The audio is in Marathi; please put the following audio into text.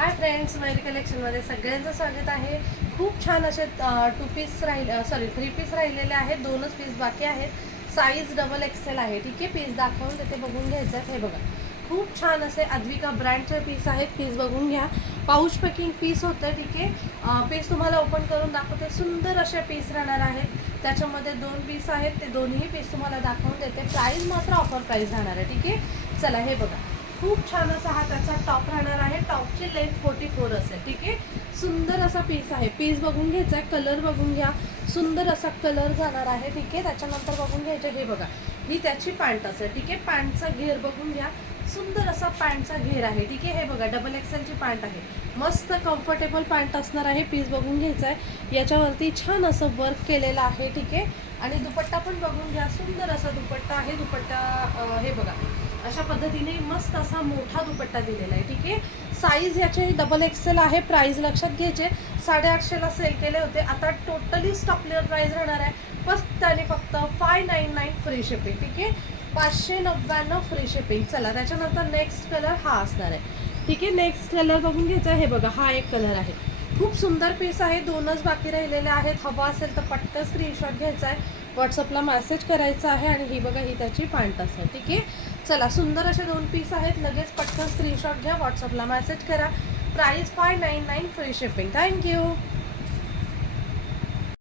हाय फ्रेंड्स, मयुरी कलेक्शनमध्ये सगळ्यांचं स्वागत आहे. खूप छान असे 3 पीस राहिलेले आहेत. 2च पीस बाकी आहेत. साईज डबल एक्सेल आहे. ठीक आहे, पीस दाखवून ते बघून घ्यायचं आहे. हे बघा, खूप छान असे अद्विका ब्रँडचे पीस आहेत. पीस बघून घ्या. पाऊच पॅकिंग पीस होतं. ठीक आहे, पीस तुम्हाला ओपन करून दाखवते. सुंदर असे पीस राहणार आहेत. त्याच्यामध्ये 2 पीस आहेत. ते दोन्ही पीस तुम्हाला दाखवून देते. प्राईस मात्र ऑफर प्राईस राहणार आहे. ठीक आहे, चला हे बघा, खूप छान असा हा त्याचा टॉप राहणार आहे. टॉपची लेंथ 44 असेल. ठीक आहे, सुंदर असा पीस आहे. पीस बघून घ्यायचा आहे. कलर बघून घ्या, सुंदर असा कलर जाणार आहे. ठीक आहे, त्याच्यानंतर बघून घ्यायचं. हे बघा, ही त्याची पॅन्ट असेल. ठीक आहे, पॅन्टचा घेर बघून घ्या. सुंदर असा पॅन्टचा घेर आहे. ठीक आहे, हे बघा, डबल एक्सेलची पॅन्ट आहे. मस्त कम्फर्टेबल पॅन्ट असणार आहे. पीस बघून घ्यायचा आहे. याच्यावरती छान असं वर्क केलेलं आहे. ठीक आहे, आणि दुपट्टा पण बघून घ्या. सुंदर असा दुपट्टा आहे. दुपट्टा हे बघा, अशा पद्धतीने मस्त असा मोठा दुपट्टा दिलेला आहे. ठीक आहे, साईज याचे डबल एक्सेल आहे. प्राईस लक्षात घ्यायचे. 850ला सेल केले होते. आता टोटली स्टॉक क्लिअर प्राईस राहणार आहे. फक्त 599 फ्री शिपिंग. ठीक आहे, 599 फ्री शिपिंग. चला, त्याच्यानंतर नेक्स्ट कलर हा असणार आहे. ठीक आहे, नेक्स्ट कलर बघून घ्यायचा. हे बघा, हा एक कलर आहे. खूप सुंदर पीस आहे. 2च बाकी राहिलेले आहेत. हवा असेल तर पटकन स्क्रीनशॉट घ्यायचा आहे. व्हॉट्सअपला मेसेज करायचा आहे. आणि ही बघा, ही त्याची पॅन्ट असेल. ठीक आहे, चला, सुंदर असे 2 पीस आहेत. लगेच पटकन स्क्रीनशॉट घ्या. व्हॉट्सअपला मेसेज करा. Price 599 free shipping. थँक्यू.